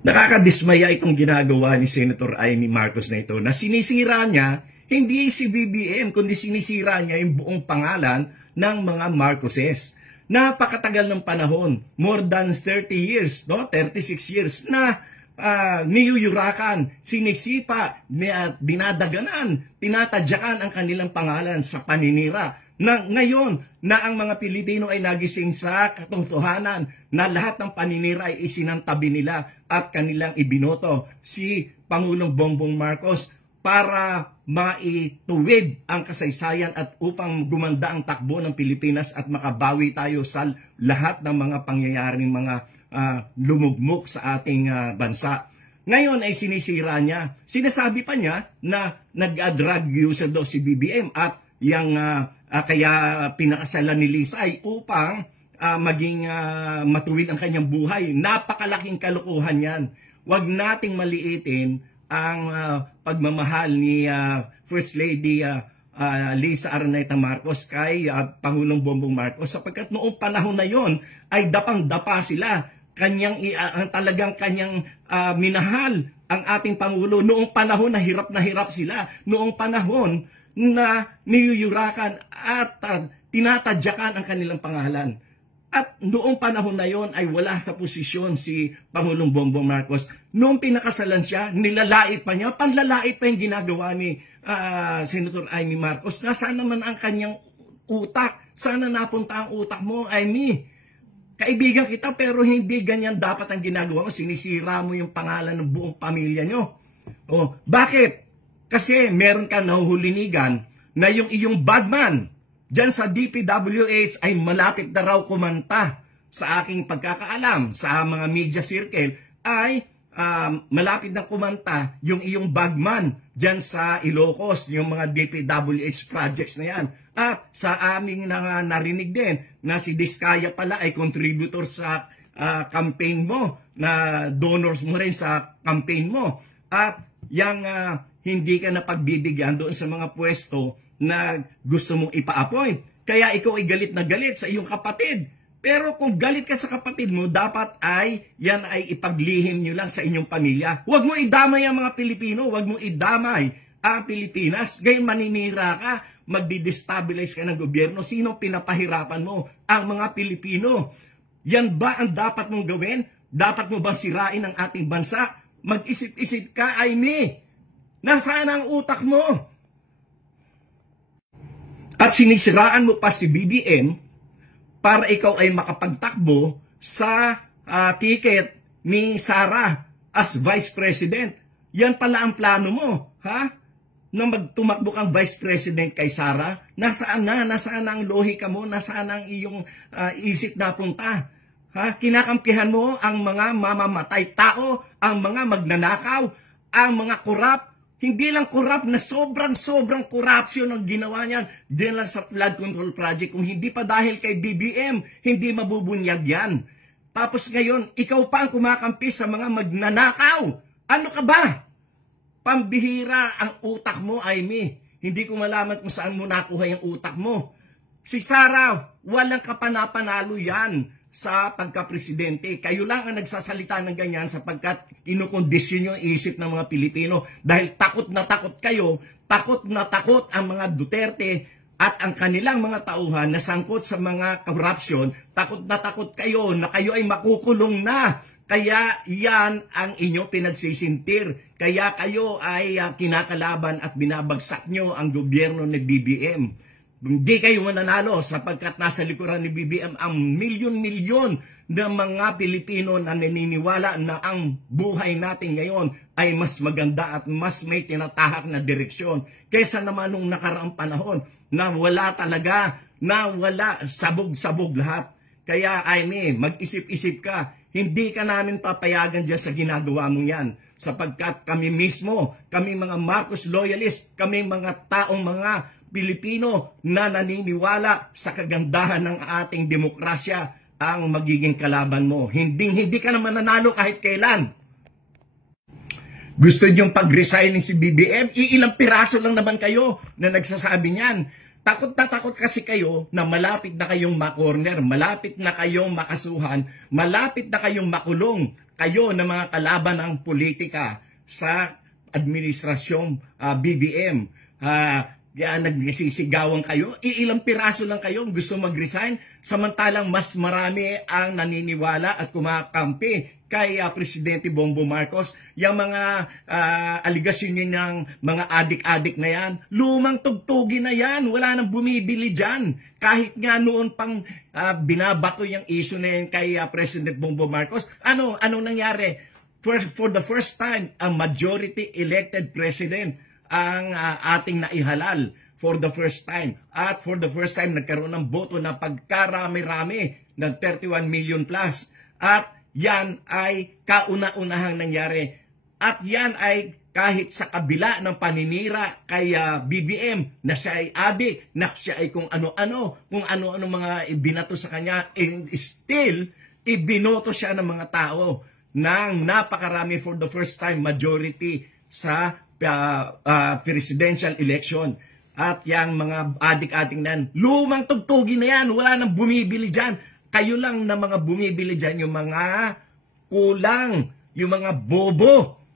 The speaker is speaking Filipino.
Nakakadismaya itong ginagawa ni Senator Amy Marcos na ito na sinisira niya hindi si BBM kundi sinisira niya yung buong pangalan ng mga Marcoses. Napakatagal ng panahon, more than 30 years, no? 36 years na niyuyurakan, sinisipa, dinadaganan, tinatadyakan ang kanilang pangalan sa paninira. Na ngayon na ang mga Pilipino ay nagising sa katotohanan na lahat ng paninira ay isinantabi nila at kanilang ibinoto si Pangulong Bongbong Marcos para maituwid ang kasaysayan at upang gumanda ang takbo ng Pilipinas at makabawi tayo sa lahat ng mga pangyayaring mga lumugmok sa ating bansa. Ngayon ay sinisira niya. Sinasabi pa niya na nag-drug user daw si BBM at yang kaya pinakasalan ni Lisa ay upang maging matuwid ang kanyang buhay. Napakalaking kalokohan yan. Huwag nating maliitin ang pagmamahal ni First Lady Lisa Araneta Marcos kay Pangulong Bongbong Marcos sapagkat noong panahon na yon ay dapang-dapa sila. Talagang kanyang minahal ang ating Pangulo noong panahon na hirap sila. Noong panahon na niyuyurakan at tinatadyakan ang kanilang pangalan. At noong panahon na yon ay wala sa posisyon si Pangulong Bongbong Marcos. Noong pinakasalan siya, nilalait pa niya, panlalait pa yung ginagawa ni Senator Amy Marcos. Nasaan naman ang kanyang utak? Sana napunta ang utak mo, Amy? Kaibigan kita pero hindi ganyan dapat ang ginagawa mo. Sinisira mo yung pangalan ng buong pamilya nyo. Oh, bakit? Kasi meron ka nahuhulinigan na yung iyong bagman dyan sa DPWH ay malapit na raw kumanta sa aking pagkakaalam sa mga media circle ay malapit na kumanta yung iyong bagman dyan sa Ilocos, yung mga DPWH projects na yan. At sa aming narinig din na si Diskaya pala ay contributor sa campaign mo, na donors mo rin sa campaign mo. At yung hindi ka na pagbibigyan doon sa mga pwesto na gusto mong ipa-appoint. Kaya ikaw ay galit na galit sa iyong kapatid. Pero kung galit ka sa kapatid mo, dapat ay yan ay ipaglihim nyo lang sa inyong pamilya. Huwag mo idamay ang mga Pilipino, huwag mo idamay ang Pilipinas. Ngayon maninira ka, magdi-destabilize ka ng gobyerno. Sino pinapahirapan mo? Ang mga Pilipino. Yan ba ang dapat mong gawin? Dapat mo ba sirain ang ating bansa? Mag-isip-isip ka, Amy. Nasaan ang utak mo? At sinisiraan mo pa si BBM para ikaw ay makapagtakbo sa ticket ni Sara as Vice President. Yan pala ang plano mo, ha? Na magtumakbo kang Vice President kay Sara. Nasaan na? Nasaan ang lohika mo? Nasaan ang iyong isip na punta? Ha? Kinakampihan mo ang mga mamamatay tao, ang mga magnanakaw, ang mga korap. Hindi lang korap na sobrang corruption ang ginawa niyan. Diyan lang sa flood control project. Kung hindi pa dahil kay BBM, hindi mabubunyag yan. Tapos ngayon, ikaw pa ang kumakampi sa mga magnanakaw. Ano ka ba? Pambihira ang utak mo, Amy. Hindi ko malaman kung saan mo nakuha yung utak mo. Si Sara, walang kapanapanalo yan sa pagka-presidente. Kayo lang ang nagsasalita ng ganyan sapagkat kinukondisyon nyo ang isip ng mga Pilipino. Dahil takot na takot kayo, takot na takot ang mga Duterte at ang kanilang mga tauhan na sangkot sa mga corruption. Takot na takot kayo na kayo ay makukulong na. Kaya yan ang inyong pinagsisintir. Kaya kayo ay kinakalaban at binabagsak nyo ang gobyerno ni BBM. Hindi kayo mananalo sapagkat nasa likuran ni BBM ang milyon-milyon na mga Pilipino na naniniwala na ang buhay natin ngayon ay mas maganda at mas may tinatahak na direksyon kaysa naman nung nakaraang panahon na wala talaga, na wala, sabog-sabog lahat. Kaya Amy, mag-isip-isip ka. Hindi ka namin papayagan dyan sa ginagawa mong yan. Sapagkat kami mismo, kami mga Marcos loyalist, kami mga taong mga Pilipino na naniniwala sa kagandahan ng ating demokrasya ang magiging kalaban mo. Hindi ka naman nanalo kahit kailan. Gusto niyong pag-resign si BBM? Iilang piraso lang naman kayo na nagsasabi niyan. Takot na takot kasi kayo na malapit na kayong makorner, malapit na kayong makasuhan, malapit na kayong makulong kayo ng mga kalaban ng politika sa administrasyong BBM. Nagsisigawan kayo, ilang piraso lang kayo gusto mag-resign, samantalang mas marami ang naniniwala at kumakampi kay Presidente Bongbong Marcos. Yung mga aligasyon niya ng mga adik-adik na yan, lumang tugtugin na yan, wala nang bumibili dyan. Kahit nga noon pang binabato yung issue na yan kay President Bongbong Marcos, anong nangyari? For the first time, a majority elected president ang ating naihalal for the first time. At for the first time, nagkaroon ng boto na pagkarami-rami ng 31 million plus. At yan ay kauna-unahang nangyari. At yan ay kahit sa kabila ng paninira kay BBM na siya ay adik, na siya ay kung ano-ano mga ibinato sa kanya, and still, ibinoto siya ng mga tao ng napakarami for the first time majority sa presidential election. At yung mga adik-adik na yan, lumang tugtugin na yan, wala nang bumibili dyan. Kayo lang na mga bumibili dyan, yung mga kulang, yung mga bobo